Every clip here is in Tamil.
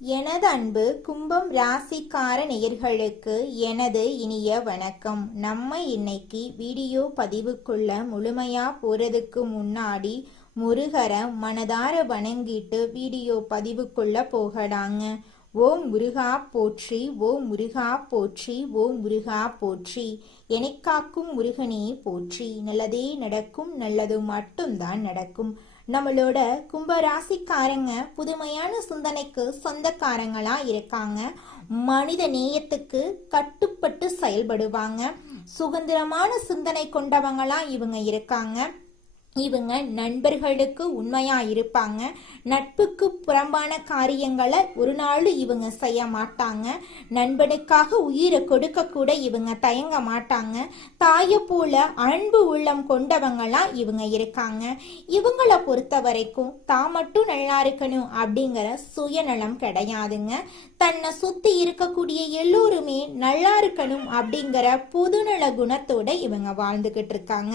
எனது அன்பு கும்பம் ராசிக்கார நேயர்களுக்கு எனது இனிய வணக்கம். நம்ம இன்னைக்கு வீடியோ பதிவுக்குள்ள முழுமையா போறதுக்கு முன்னாடி முருகரை மனதார வணங்கிட்டு வீடியோ பதிவுக்குள்ள போகலாங்க. ஓம் முருகா போற்றி, ஓம் முருகா போற்றி, ஓம் முருகா போற்றி. எனக்காக்கும் முருகனே போற்றி. நல்லதே நடக்கும், நல்லது மட்டும்தான் நடக்கும். நம்மளோட கும்பராசிக்காரங்க புதுமையான சிந்தனைக்கு சொந்தக்காரங்களா இருக்காங்க. மனித நேயத்துக்கு கட்டுப்பட்டு செயல்படுவாங்க. சுதந்திரமான சிந்தனை கொண்டவங்களா இவங்க இருக்காங்க. இவங்க நண்பர்களுக்கு உண்மையா இருப்பாங்க. நட்புக்கு புறம்பான காரியங்களை ஒரு நாள் இவங்க செய்ய மாட்டாங்க. நண்பனுக்காக உயிரை கொடுக்க கூட இவங்க தயங்க மாட்டாங்க. தாயை போல அன்பு உள்ளம் கொண்டவங்களா இவங்க இருக்காங்க. இவங்களை பொறுத்த வரைக்கும் தான் மட்டும் நல்லா இருக்கணும் அப்படிங்கிற சுயநலம் கிடையாதுங்க. தன்னை சுத்தி இருக்கக்கூடிய எல்லோருமே நல்லா இருக்கணும் அப்படிங்கிற பொதுநல குணத்தோட இவங்க வாழ்ந்துகிட்டு இருக்காங்க.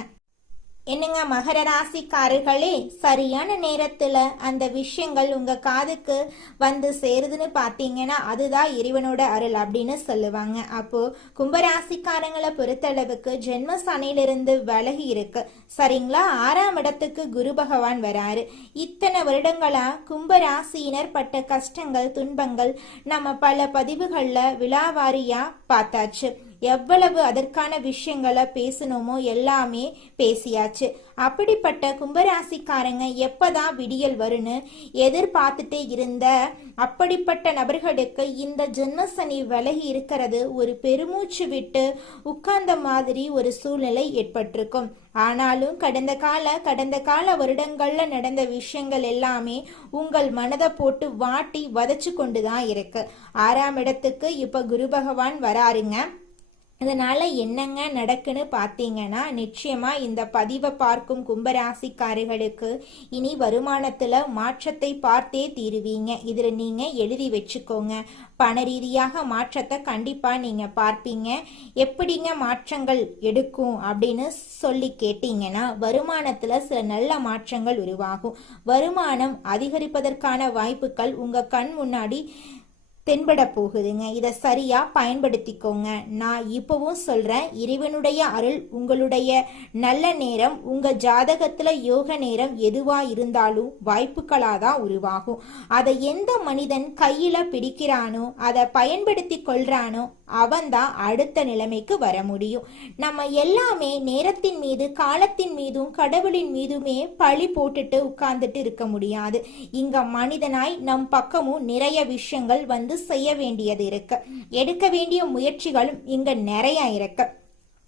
என்னங்க மகர ராசிக்காரர்களே, சரியான நேரத்துல அந்த விஷயங்கள் உங்க காதுக்கு வந்து சேருதுன்னு பாத்தீங்கன்னா அதுதான் இறைவனோட அருள் அப்படின்னு சொல்லுவாங்க. அப்போ கும்பராசிக்காரங்களை பொறுத்தளவுக்கு ஜென்ம சனியிலிருந்து விலகி இருக்கு சரிங்களா. 6ஆம் இடத்துக்கு குரு பகவான் வராரு. இத்தனை வருடங்களா கும்பராசியினர் பட்ட கஷ்டங்கள் துன்பங்கள் நம்ம பல பதிவுகள்ல விழாவாரியா பார்த்தாச்சு. எவ்வளவு அதற்கான விஷயங்களை பேசணுமோ எல்லாமே பேசியாச்சு. அப்படிப்பட்ட கும்பராசிக்காரங்க எப்பதான் விடியல் வருன்னு எதிர்பார்த்துட்டே இருந்த அப்படிப்பட்ட நபர்களுக்கு இந்த ஜென்மசனி விலகி இருக்கிறது ஒரு பெருமூச்சு விட்டு உட்கார்ந்த மாதிரி ஒரு சூழ்நிலை ஏற்பட்டிருக்கும். ஆனாலும் கடந்த கால வருடங்கள்ல நடந்த விஷயங்கள் எல்லாமே உங்கள் மனதை போட்டு வாட்டி வதச்சு கொண்டுதான் இருக்கு. 6ஆம் இடத்துக்கு இப்ப குரு பகவான் வராருங்க. அதனால என்னங்க நடக்குன்னு பார்த்தீங்கன்னா, நிச்சயமா இந்த பதிவை பார்க்கும் கும்பராசிக்காரர்களுக்கு இனி வருமானத்துல மாற்றத்தை பார்த்தே தீருவீங்க. இதுல நீங்க எழுதி வச்சுக்கோங்க. பண ரீதியாக மாற்றத்தை கண்டிப்பா நீங்க பார்ப்பீங்க. எப்படிங்க மாற்றங்கள் எடுக்கும் அப்படின்னு சொல்லி கேட்டீங்கன்னா, வருமானத்துல சில நல்ல மாற்றங்கள் உருவாகும். வருமானம் அதிகரிப்பதற்கான வாய்ப்புகள் உங்க கண் முன்னாடி தென்பட போகுதுங்க. இதை சரியா பயன்படுத்திக்கோங்க. நான் இப்பவும் சொல்றேன், இறைவனுடைய அருள் உங்களுடைய நல்ல நேரம் உங்க ஜாதகத்துல யோக நேரம் எதுவா இருந்தாலும் வாய்ப்புகளாதான் உருவாகும். அதை எந்த மனிதன் கையில பிடிக்கிறானோ அதை பயன்படுத்தி கொள்றானோ அவன்தான் அடுத்த நிலைமைக்கு வர முடியும். நம்ம எல்லாமே நேரத்தின் மீது காலத்தின் மீதும் கடவுளின் மீதுமே பழி போட்டுட்டு உட்கார்ந்துட்டு இருக்க முடியாது. இங்க மனிதனாய் நம் பக்கமும் நிறைய விஷயங்கள் வந்து செய்ய வேண்டியது இருக்கு. எடுக்க வேண்டிய முயற்சிகளும் இங்க நிறைய இருக்கு.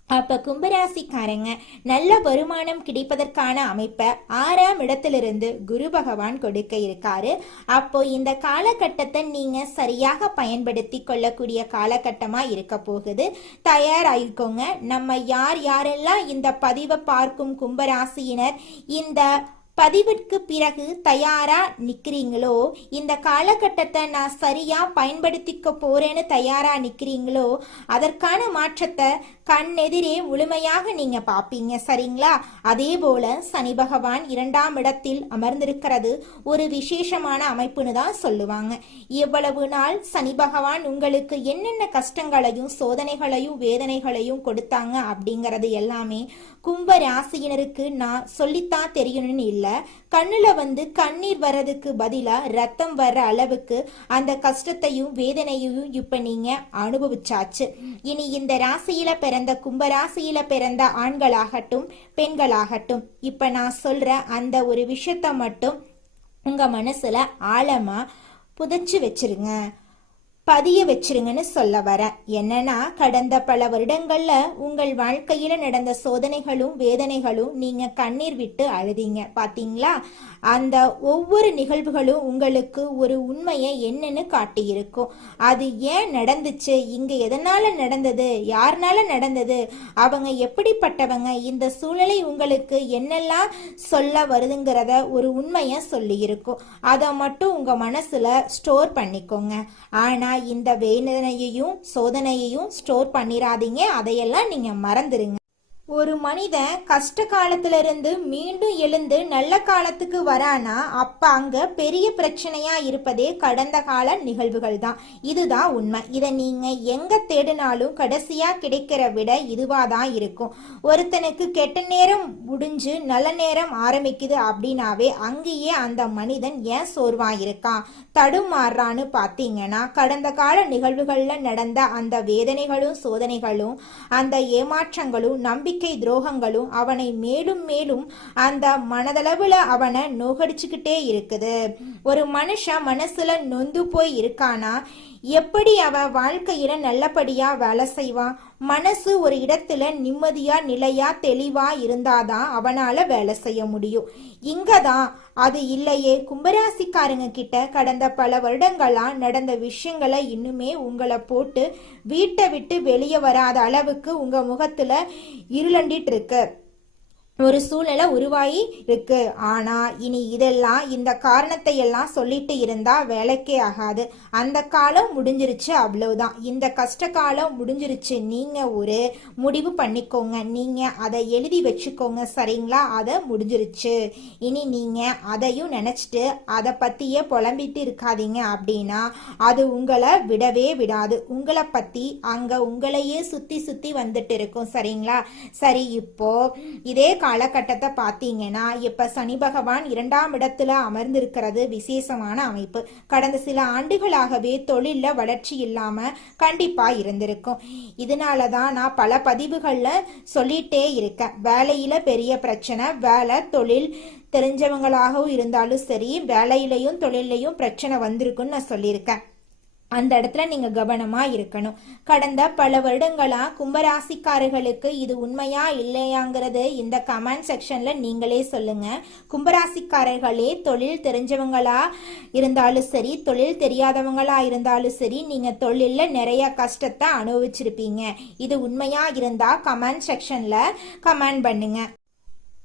அப்ப கும்பராசிக்காரங்க நல்ல வருமானம் கிடைப்பதற்கான அமைப்பை 6ஆம் இடத்திலிருந்து குரு பகவான் கொடுக்க இருக்காரு. அப்போ இந்த காலகட்டத்தை நீங்க சரியாக பயன்படுத்தி கொள்ளக்கூடிய காலகட்டமா இருக்க போகுது. தயாராயிக்கோங்க. நம்ம யாரெல்லாம் இந்த பதிவை பார்க்கும் கும்பராசியினர் இந்த பதிவிற்கு பிறகு தயாரா நிக்கிறீங்களோ, இந்த காலகட்டத்தை நான் சரியா பயன்படுத்திக்க போறேன்னு தயாரா நிக்கிறீங்களோ, அதற்கான மாற்றத்தை கண்ணெதிரே முழுமையாக நீங்க பாப்பீங்க சரிங்களா. அதே போல சனி பகவான் 2ஆம் இடத்தில் அமர்ந்திருக்கிறது ஒரு விசேஷமான அமைப்புன்னு தான் சொல்லுவாங்க. இவ்வளவு நாள் சனி பகவான் உங்களுக்கு என்னென்ன கஷ்டங்களையும் சோதனைகளையும் வேதனைகளையும் கொடுத்தாங்க அப்படிங்கறது எல்லாமே கும்ப ராசியினருக்கு நான் சொல்லித்தான் தெரியணும்னு இல்லை. கண்ணுல வந்து கண்ணீர் வர்றதுக்கு பதிலா ரத்தம் வர்ற அளவுக்கு அந்த கஷ்டத்தையும் வேதனையையும் இப்ப நீங்க அனுபவிச்சாச்சு. இனி இந்த ராசியில பிறந்த கும்பராசியில பிறந்த ஆண்களாகட்டும் பெண்களாகட்டும் இப்ப நான் சொல்ற அந்த ஒரு விஷயத்த மட்டும் உங்க மனசுல ஆழமா புதைச்சு வச்சிருங்க, பதிய வச்சிருங்கன்னு சொல்ல வர. என்னன்னா, கடந்த பல வருடங்கள்ல உங்கள் வாழ்க்கையில நடந்த சோதனைகளும் வேதனைகளும் நீங்க கண்ணீர் விட்டு அழுதீங்க பாத்தீங்களா. அந்த ஒவ்வொரு நிகழ்வுகளும் உங்களுக்கு ஒரு உண்மையை என்னன்னு காட்டியிருக்கும். அது ஏன் நடந்துச்சு, இங்க எதனால நடந்தது, யாருனால நடந்தது, அவங்க எப்படிப்பட்டவங்க, இந்த சூழ்நிலை உங்களுக்கு என்னெல்லாம் சொல்ல வருதுங்கிறத ஒரு உண்மையை சொல்லி இருக்கும். அதை மட்டும் உங்க மனசுல ஸ்டோர் பண்ணிக்கோங்க. ஆனா இந்த வேதனையையும் சோதனையையும் ஸ்டோர் பண்ணிராதீங்க. அதையெல்லாம் நீங்க மறந்துருங்க. ஒரு மனிதன் கஷ்ட காலத்துல இருந்து மீண்டும் எழுந்து நல்ல காலத்துக்கு வரானா அப்ப அங்க பெரிய பிரச்சனையா இருப்பதே கடந்த கால நிகழ்வுகள் தான். இதுதான் உண்மை. இதை நீங்க எங்க தேடினாலும் கடைசியா கிடைக்கிற விட இதுவா தான் இருக்கும். ஒருத்தனுக்கு கெட்ட நேரம் முடிஞ்சு நல்ல நேரம் ஆரம்பிக்குது அப்படின்னாவே அங்கேயே அந்த மனிதன் ஏன் சோர்வா இருக்கான், தடுமாறுறான்னு பாத்தீங்கன்னா கடந்த கால நிகழ்வுகள்ல நடந்த அந்த வேதனைகளும் சோதனைகளும் அந்த ஏமாற்றங்களும் நம்பிக்கை துரோகங்களும் அவனை மேலும் மேலும் அந்த மனதளவுல அவனை நோகடிச்சுக்கிட்டே இருக்குது. ஒரு மனுஷன் மனசுல நொந்து போய் இருக்கானா எப்படி அவ வாழ்க்கையில நல்லபடியா வேலை செய்வான்? மனசு ஒரு இடத்துல நிம்மதியா நிலையா தெளிவா இருந்தாதான் அவனால வேலை செய்ய முடியும். இங்கதான் அது இல்லையே. கும்பராசிக்காரங்க கிட்ட கடந்த பல வருடங்களா நடந்த விஷயங்களை இன்னுமே உங்களை போட்டு வீட்டை விட்டு வெளியே வராத அளவுக்கு உங்க முகத்துல இருளண்டிட்டு இருக்கு. ஒரு சூழ்நிலை உருவாகி இருக்கு. ஆனா இனி இதெல்லாம் இந்த காரணத்தை எல்லாம் சொல்லிட்டு இருந்தா வேலைக்கே ஆகாது. அந்த காலம் முடிஞ்சிருச்சு, அவ்வளவுதான். இந்த கஷ்ட காலம் முடிஞ்சிருச்சு. நீங்க ஒரு முடிவு பண்ணிக்கோங்க, நீங்க அதை எழுதி வச்சுக்கோங்க, சரிங்களா? அதை முடிஞ்சிருச்சு. இனி நீங்க அதையும் நினைச்சிட்டு அதை பத்தியே புலம்பிட்டு இருக்காதீங்க. அப்படின்னா அது உங்களை விடவே விடாது. உங்களை பத்தி அங்க உங்களையே சுத்தி சுத்தி வந்துட்டு இருக்கும், சரிங்களா? சரி, இப்போ இதே காலகட்டத்தை பார்த்தீங்கன்னா இப்ப சனி பகவான் 2ஆம் இடத்துல அமர்ந்திருக்கிறது விசேஷமான அமைப்பு. கடந்த சில ஆண்டுகளாகவே தொழில்ல வளர்ச்சி இல்லாம கண்டிப்பா இருந்திருக்கும். இதனாலதான் நான் பல பதிவுகள்ல சொல்லிட்டே இருக்கேன், வேலையில பெரிய பிரச்சனை, வேலை தொழில் தெரிஞ்சவங்களாகவும் இருந்தாலும் சரி வேலையிலையும் தொழிலையும் பிரச்சனை வந்திருக்குன்னு நான் சொல்லியிருக்கேன். அந்த இடத்துல நீங்க கவனமா இருக்கணும். கடந்த பல வருடங்களா கும்பராசிக்காரர்களுக்கு இது உண்மையா இல்லையாங்கிறது இந்த கமெண்ட் செக்ஷன்ல நீங்களே சொல்லுங்க. கும்பராசிக்காரர்களே, தொழில் தெரிஞ்சவங்களா இருந்தாலும் சரி தொழில் தெரியாதவங்களா இருந்தாலும் சரி நீங்க தொழில்ல நிறைய கஷ்டத்தை அனுபவிச்சிருப்பீங்க. இது உண்மையா இருந்தா கமெண்ட் செக்ஷன்ல கமெண்ட் பண்ணுங்க.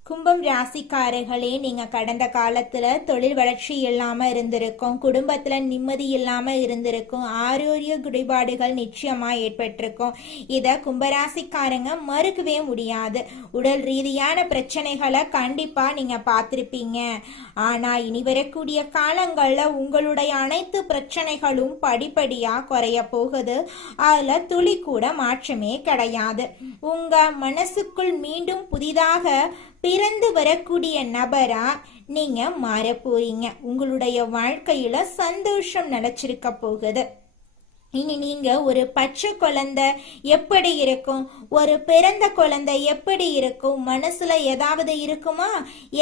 கும்பம் ராசிக்காரர்களே, நீங்க கடந்த காலத்துல தொழில் வளர்ச்சி இல்லாம இருந்திருக்கும், குடும்பத்துல நிம்மதி இல்லாம இருந்திருக்கும், ஆரோக்கிய குறைபாடுகள் நிச்சயமா ஏற்பட்டிருக்கும். இத கும்பராசிக்காரங்க மறுக்கவே முடியாது. உடல் ரீதியான பிரச்சனைகளை கண்டிப்பா நீங்க பார்த்திருப்பீங்க. ஆனா இனி வரக்கூடிய காலங்கள்ல உங்களுடைய அனைத்து பிரச்சனைகளும் படிப்படியா குறைய போகுது. அதுல துளி கூட மாற்றமே கிடையாது. உங்க மனசுக்குள் மீண்டும் புதிதாக பிறந்து வரக்கூடிய நபரா நீங்க மாற போறீங்க. உங்களுடைய வாழ்க்கையில சந்தோஷம் நிலைச்சிருக்க போகுது. இனி நீங்க ஒரு பச்சை குழந்தை எப்படி இருக்கும், ஒரு பிறந்த குழந்தை எப்படி இருக்கும், மனசுல ஏதாவது இருக்குமா?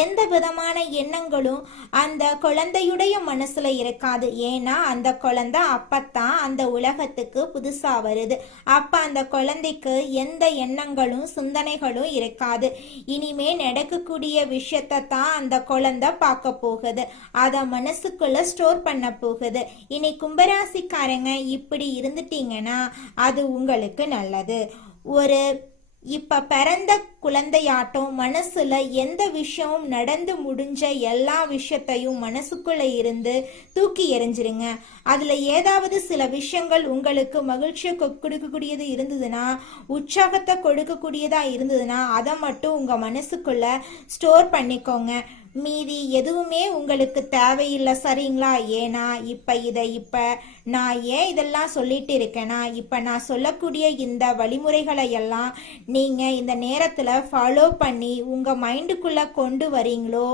எந்த விதமான எண்ணங்களும் அந்த குழந்தையுடைய மனசுல இருக்காது. ஏன்னா அந்த குழந்தை அப்பத்தான் அந்த உலகத்துக்கு புதுசா வருது. அப்ப அந்த குழந்தைக்கு எந்த எண்ணங்களும் சிந்தனைகளும் இருக்காது. இனிமே நடக்கக்கூடிய விஷயத்தை தான் அந்த குழந்தை பார்க்க போகுது, அத மனசுக்குள்ள ஸ்டோர் பண்ண போகுது. இனி கும்பராசிக்காரங்க இப்படி இருந்துட்டீங்கன்னா அது உங்களுக்கு நல்லது. ஒரு இப்ப பிறந்த குழந்தையாட்டம் மனசுல எந்த விஷயமும் நடந்து முடிஞ்ச எல்லா விஷயத்தையும் மனசுக்குள்ள இருந்து தூக்கி எறிஞ்சிருங்க. அதுல ஏதாவது சில விஷயங்கள் உங்களுக்கு மகிழ்ச்சியை கொடுக்கக்கூடியது இருந்ததுன்னா, உற்சாகத்தை கொடுக்கக்கூடியதா இருந்ததுன்னா அதை மட்டும் உங்க மனசுக்குள்ள ஸ்டோர் பண்ணிக்கோங்க. மீதி எதுவுமே உங்களுக்கு தேவையில்லை, சரிங்களா? ஏன்னா இப்ப நான் ஏன் இதெல்லாம் சொல்லிட்டு இருக்கேன்னா, இப்ப நான் சொல்லக்கூடிய இந்த வழிமுறைகளை எல்லாம் நீங்க இந்த நேரத்துல ஃபாலோ பண்ணி உங்க மைண்டுக்குள்ள கொண்டு வரீங்களோ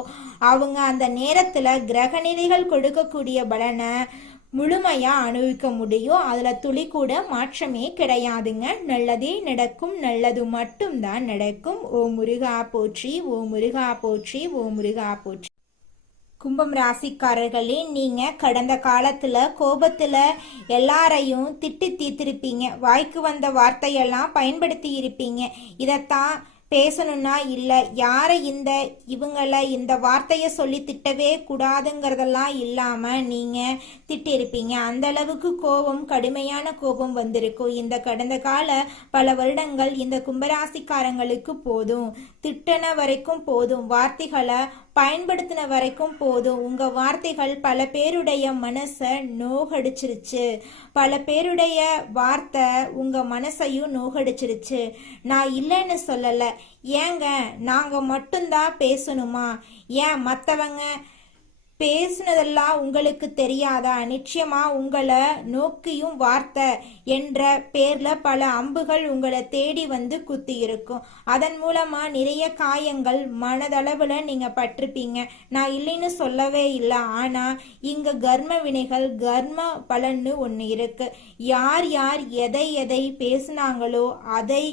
அவங்க அந்த நேரத்துல கிரகநிலைகள் கொடுக்கக்கூடிய பலனை முழுமையா அனுபவிக்க முடியும். அதுல துளி கூட மாற்றமே கிடையாதுங்க. நல்லதே நடக்கும், நல்லது மட்டும்தான் நடக்கும். ஓ முருகா போற்றி, ஓ முருகா போற்றி, ஓ முருகா போற்றி. கும்பம் ராசிக்காரர்களே, நீங்க கடந்த காலத்துல கோபத்துல எல்லாரையும் திட்டி தீர்த்திருப்பீங்க. வாய்க்கு வந்த வார்த்தையெல்லாம் பயன்படுத்தி இருப்பீங்க. இதத்தான் பேசணும்னா இல்லை, யாரை இவங்களை இந்த வார்த்தையை சொல்லி திட்டவே கூடாதுங்கிறதெல்லாம் இல்லாமல் நீங்கள் திட்டிருப்பீங்க. அந்த அளவுக்கு கோபம், கடுமையான கோபம் வந்திருக்கும். இந்த கடந்த கால பல வருடங்கள் இந்த கும்பராசிக்காரங்களுக்கு போதும், திட்டன வரைக்கும் போதும். வார்த்தைகளை பயன்படுத்தின வரைக்கும் போதும். உங்க வார்த்தைகள் பல பேருடைய மனசை நோகடிச்சிருச்சு. பல பேருடைய வார்த்தை உங்க மனசையும் நோகடிச்சிருச்சு. நான் இல்லைன்னு சொல்லல. ஏங்க நாங்க மட்டும்தான் பேசணுமா? ஏன் மற்றவங்க பேசுனதெல்லாம் உங்களுக்கு தெரியாதா? நிச்சயமா உங்களை நோக்கியும் வார்த்தை என்ற பேர்ல பல அம்புகள் உங்களை தேடி வந்து குத்தி இருக்கும். அதன் மூலமா நிறைய காயங்கள் மனதளவுல நீங்க பட்டிருப்பீங்க. நான் இல்லைன்னு சொல்லவே இல்லை. ஆனா இங்க கர்ம வினைகள், கர்ம பலன்னு ஒண்ணு இருக்கு. யார் யார் எதை எதை பேசினாங்களோ, அதை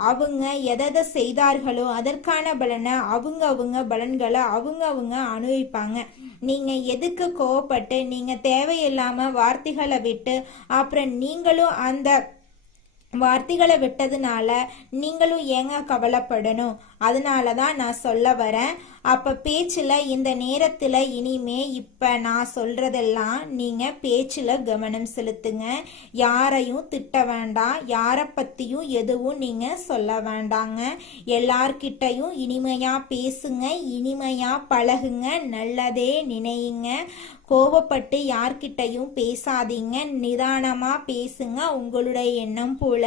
அவங்க எதை செய்தார்களோ அதற்கான பலனை அவங்க பலன்களை அவங்க அனுபவிப்பாங்க. நீங்க எதுக்கு கோவப்பட்டு நீங்க தேவையில்லாம வார்த்தைகளை விட்டு அப்புறம் நீங்களும் அந்த வார்த்தைகளை விட்டதுனால நீங்களும் ஏங்க கவலைப்படணும்? அதனாலதான் நான் சொல்ல வரேன். அப்ப பேச்சுல இந்த நேரத்துல இனிமே இப்ப நான் சொல்றதெல்லாம் நீங்க பேச்சுல கவனம் செலுத்துங்க. யாரையும் திட்ட வேண்டாம். யாரை பத்தியும் எதுவும் நீங்க சொல்ல வேண்டாங்க. எல்லார்கிட்டையும் இனிமையா பேசுங்க, இனிமையா பழகுங்க, நல்லதே நினையுங்க. கோபப்பட்டு யார்கிட்டையும் பேசாதீங்க. நிதானமா பேசுங்க. உங்களுடைய எண்ணம் போல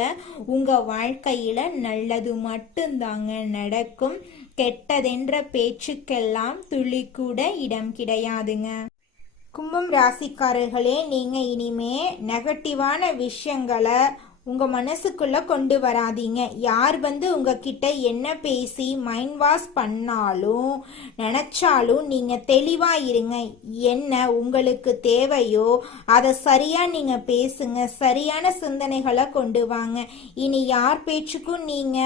உங்க வாழ்க்கையில நல்லது மட்டும்தாங்க நடக்கும். கெட்டதென்ற பேச்சுக்கெல்லாம் துளி கூட இடம் கிடையாதுங்க. கும்பம் ராசிக்காரர்களே, நீங்க இனிமே நெகட்டிவான விஷயங்களை உங்க மனசுக்குள்ள கொண்டு வராதீங்க. யார் வந்து உங்ககிட்ட என்ன பேசி மைண்ட் வாஷ் பண்ணாலும் நினைச்சாலும் நீங்க தெளிவா இருங்க. என்ன உங்களுக்கு தேவையோ அதை சரியா நீங்க பேசுங்க. சரியான சிந்தனைகளை கொண்டு வாங்க. இனி யார் பேச்சுக்கும் நீங்க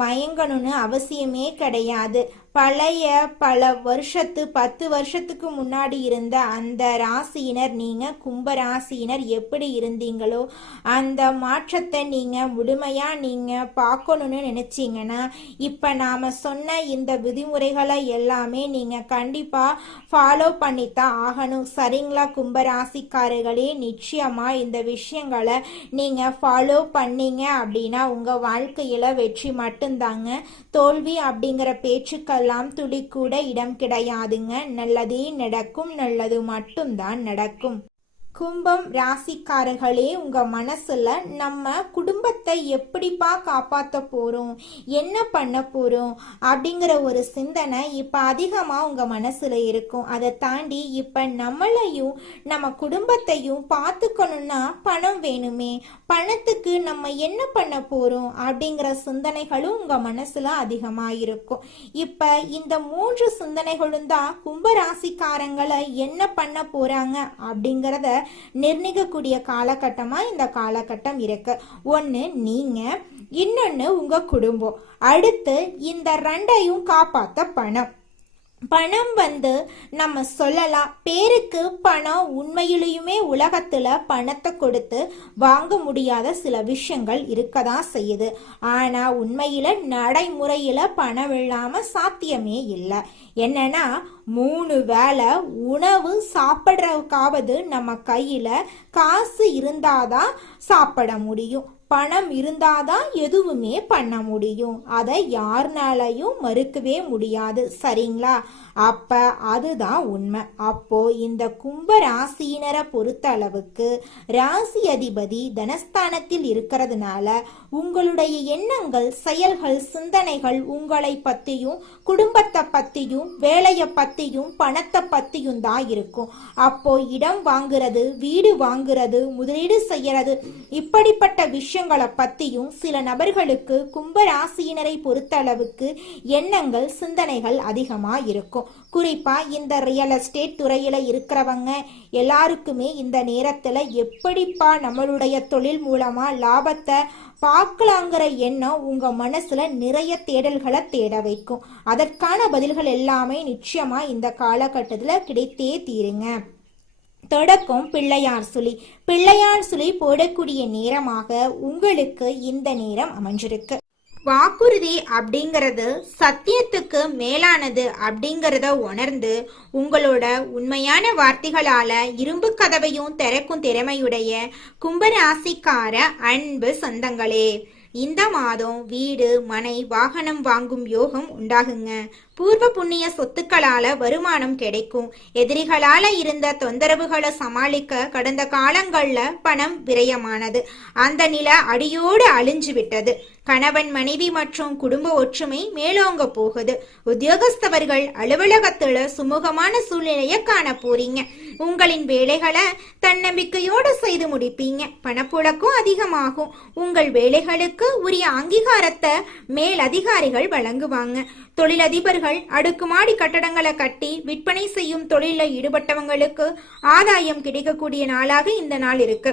மயங்கணும்னு அவசியமே கிடையாது. பழைய பல 10 வருஷத்துக்கு முன்னாடி இருந்த அந்த ராசியினர், நீங்க கும்ப ராசியினர் எப்படி இருந்தீங்களோ அந்த மாற்றத்தை நீங்க முழுமையா நீங்க பார்க்கணும்னு நினைச்சீங்கன்னா இப்ப நாம சொன்ன இந்த விதிமுறைகளை எல்லாமே நீங்க கண்டிப்பா ஃபாலோ பண்ணித்தான் ஆகணும். சரிங்களா கும்பராசிக்காரர்களே? நிச்சயமா இந்த விஷயங்களை நீங்க ஃபாலோ பண்ணீங்க அப்படின்னா உங்க வாழ்க்கையில வெற்றி மட்டும்தாங்க. தோல்வி அப்படிங்கிற பேச்சுக்கள் துளி கூட இடம் கிடையாதுங்க. நல்லதே நடக்கும். நல்லது மட்டும்தான் நடக்கும். கும்பம் ராசிக்காரர்களே, உங்க மனசுல நம்ம குடும்பத்தை எப்படிப்பா காப்பாற்ற போறோம், என்ன பண்ண போறோம் அப்படிங்கிற ஒரு சிந்தனை இப்ப அதிகமா உங்க மனசுல இருக்கும். அதை தாண்டி இப்ப நம்மளையும் நம்ம குடும்பத்தையும் பார்த்துக்கணும்னா பணம் வேணுமே, பணத்துக்கு நம்ம என்ன பண்ண போறோம் அப்படிங்கிற சிந்தனைகளும் உங்க மனசுல அதிகமா இருக்கும். இப்ப இந்த 3 சிந்தனைகளும் தான் கும்பராசிக்காரங்களை என்ன பண்ண போறாங்க அப்படிங்கிறத நிர்ணயிக்கக்கூடிய காலகட்டமா இந்த காலகட்டம் இருக்கு. ஒண்ணு நீங்க, இன்னொன்னு உங்க குடும்பம். அடுத்து இந்த 2ஐயும் காப்பாத்த பணம். பணம் வந்து நம்ம சொல்லலாம் பேருக்கு பணம், உண்மையிலுமே உலகத்துல பணத்தை கொடுத்து வாங்க முடியாத சில விஷயங்கள் இருக்கதான் செய்யுது. ஆனா உண்மையில நடைமுறையில பணம் இல்லாம சாத்தியமே இல்லை. என்னன்னா 3 வேளை உணவு சாப்பிட்றதுக்காவது நம்ம கையில காசு இருந்தாதான் சாப்பிட முடியும். பணம் இருந்தாதான் எதுவுமே பண்ண முடியும். அதை யாருனாலையும் மறுக்கவே முடியாது. சரிங்களா? அப்ப அதுதான் உண்மை. அப்போ இந்த கும்ப ராசியினரை பொறுத்த அளவுக்கு ராசி அதிபதி தனஸ்தானத்தில் இருக்கிறதுனால உங்களுடைய எண்ணங்கள், செயல்கள், சிந்தனைகள் உங்களை பத்தியும் குடும்பத்தை பத்தியும் வேலையை பத்தியும் பணத்தை பத்தியும் தான் இருக்கும். அப்போ இடம் வாங்குறது, வீடு வாங்குறது, முதலீடு செய்யறது, இப்படிப்பட்ட விஷயங்களை பத்தியும் சில நபர்களுக்கு கும்ப ராசியினரை பொறுத்த அளவுக்கு எண்ணங்கள், சிந்தனைகள் அதிகமா இருக்கும். குறிப்பா இந்த ரியல் எஸ்டேட் துறையில இருக்கிறவங்க எல்லாருக்குமே இந்த நேரத்துல எப்படிப்பா நம்மளுடைய தொழில் மூலமா லாபத்தை பார்க்கலாங்கிற எண்ணம் உங்க மனசுல நிறைய தேடல்களை தேட வைக்கும். அதற்கான பதில்கள் எல்லாமே நிச்சயமா இந்த காலகட்டத்துல கிடைத்தே தீருங்க. தொடக்கம் பிள்ளையார் சுழி. பிள்ளையார் சுழி போடக்கூடிய நேரமாக உங்களுக்கு இந்த நேரம் அமைஞ்சிருக்கு. வாக்குறுதி அப்படிங்கிறது சத்தியத்துக்கு மேலானது அப்படிங்கிறத உணர்ந்து உங்களோட உண்மையான வார்த்தைகளால இரும்பு கதவையும் திறக்கும் திறமையுடைய கும்பராசிக்கார அன்பு சொந்தங்களே, இந்த மாதம் வீடு, மனை, வாகனம் வாங்கும் யோகம் உண்டாகுங்க. பூர்வ புண்ணிய சொத்துக்களால வருமானம் கிடைக்கும். எதிரிகளால இருந்த தொந்தரவுகளை சமாளிக்க கடந்த காலங்கள்ல பணம் விரயமானது. அந்த நிலை அடியோடு அழிஞ்சு விட்டது. கணவன், மனைவி மற்றும் குடும்ப ஒற்றுமை மேலோங்க போகுது. உத்தியோகஸ்தவர்கள் அலுவலகத்துல சுமூகமான சூழ்நிலையை காண போறீங்க. உங்களின் வேலைகளை தன்னம்பிக்கையோடு செய்து முடிப்பீங்க. பணப்புழக்கம் அதிகமாகும். உங்கள் வேலைகளுக்கு உரிய அங்கீகாரத்தை மேல் அதிகாரிகள் வழங்குவாங்க. தொழிலதிபர்கள் அடுக்குமாடி கட்டடங்களை கட்டி விற்பனை செய்யும் தொழிலில் ஈடுபட்டவங்களுக்கு ஆதாயம் கிடைக்கக்கூடிய நாளாக இந்த நாள் இருக்கு.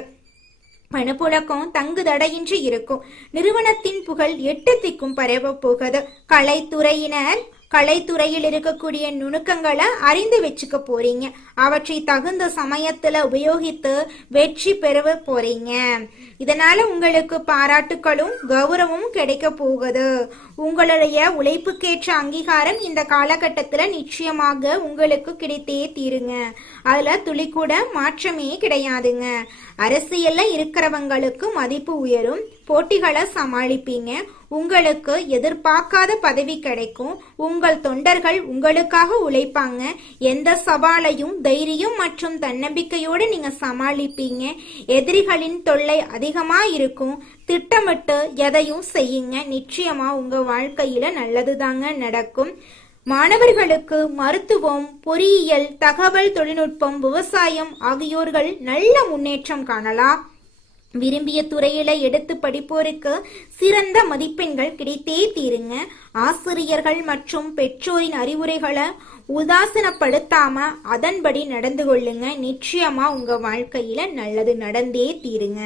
பணப்புழக்கம் தங்கு தடையின்றி இருக்கும். நிறுவனத்தின் புகழ் 8 திக்கும் பரவ போகுது. கலைத்துறையில் இருக்கக்கூடிய நுணுக்கங்களை அறிந்து வச்சுக்க போறீங்க. அவற்றை தகுந்த சமயத்துல உபயோகித்து வெற்றி பெற போறீங்க. இதனால உங்களுக்கு பாராட்டுகளும் கௌரவமும் கிடைக்க போகுது. உங்களுடைய உழைப்புக்கேற்ற அங்கீகாரம் இந்த காலகட்டத்துல நிச்சயமாக உங்களுக்கு கிடைத்தே தீருங்க. அதுல துளி கூட மாற்றமே கிடையாதுங்க. அரசியல்ல இருக்கிறவங்களுக்கு மதிப்பு உயரும். போட்டிகளை சமாளிப்பீங்க. உங்களுக்கு எதிர்பார்க்காத பதவி கிடைக்கும். உங்கள் தொண்டர்கள் உங்களுக்காக உழைப்பாங்க. எந்த சவாலையும் தைரியம் மற்றும் தன்னம்பிக்கையோடு நீங்க சமாளிப்பீங்க. எதிரிகளின் தொல்லை அதிகமா இருக்கும். திட்டமிட்டு எதையும் செய்யுங்க. நிச்சயமா உங்க வாழ்க்கையில நல்லதுதாங்க நடக்கும். மாணவர்களுக்கு மருத்துவம், பொறியியல், தகவல் தொழில்நுட்பம், விவசாயம் ஆகியோர்கள் நல்ல முன்னேற்றம் காணலாம். விரும்பிய துறையில எடுத்து படிப்போருக்கு சிறந்த மதிப்பெண்கள் கிடைத்தே தீருங்க. ஆசிரியர்கள் மற்றும் பெற்றோரின் அறிவுரைகளை உதாசீனப்படுத்தாம அதன்படி நடந்து கொள்ளுங்க. நிச்சயமா உங்க வாழ்க்கையில நல்லது நடந்தே தீருங்க.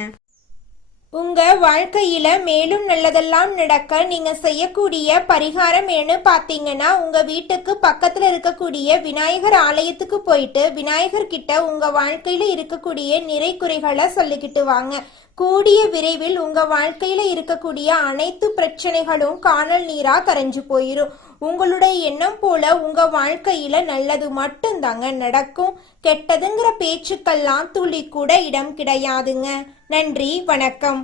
உங்க வாழ்க்கையில மேலும் நல்லதெல்லாம் நடக்க நீங்க செய்யக்கூடிய பரிகாரம் என்ன பாத்தீங்கன்னா, உங்க வீட்டுக்கு பக்கத்துல இருக்கக்கூடிய விநாயகர் ஆலயத்துக்கு போயிட்டு விநாயகர் கிட்ட உங்க வாழ்க்கையில இருக்கக்கூடிய நிறை குறைகளை சொல்லிக்கிட்டு வாங்க. கூடிய விரைவில் உங்க வாழ்க்கையில இருக்கக்கூடிய அனைத்து பிரச்சனைகளும் காணல் நீரா கரைஞ்சு போயிரும். உங்களுடைய எண்ணம் போல உங்க வாழ்க்கையில நல்லது மட்டும்தாங்க நடக்கும். கெட்டதுங்கிற பேச்சுக்கெல்லாம் துளி கூட இடம் கிடையாதுங்க. நன்றி, வணக்கம்.